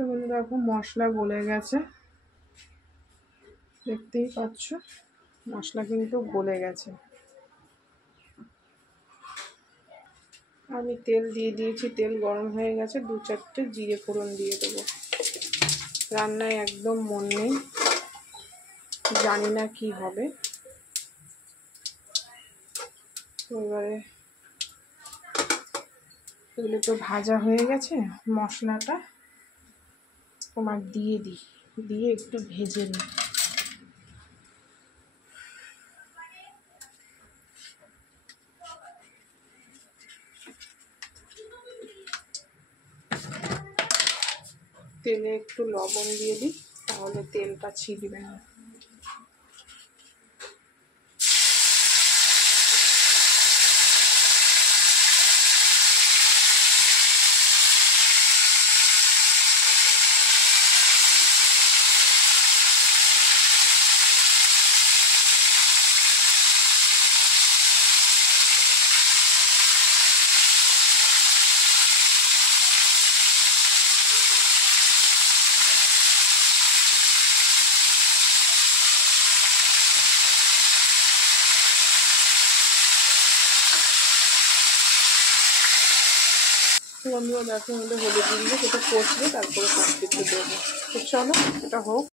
তো বন্ধুরা দেখো মশলা গলে গেছে, দেখতেই পাচ্ছ মশলা কিন্তু গলে গেছে। আমি তেল দিয়ে দিয়েছি, তেল গরম হয়ে গেছে, 2-4টে জিরে ফোড়ন দিয়ে দেবো। রান্নায় একদম মন নেই, জানি না কি হবে। এবারে এগুলো তো ভাজা হয়ে গেছে, মশলাটা তোমার দিয়ে দিই, দিয়ে একটু ভেজে নিই। তেলে একটু লবণ দিয়ে দিই, তাহলে তেলটা ছিটবে না। বন্ধুরা দেখো, হলুদ দিয়ে সেটা কষবে, তারপরে সব কিছু দেবো। তো চলো এটা হোক।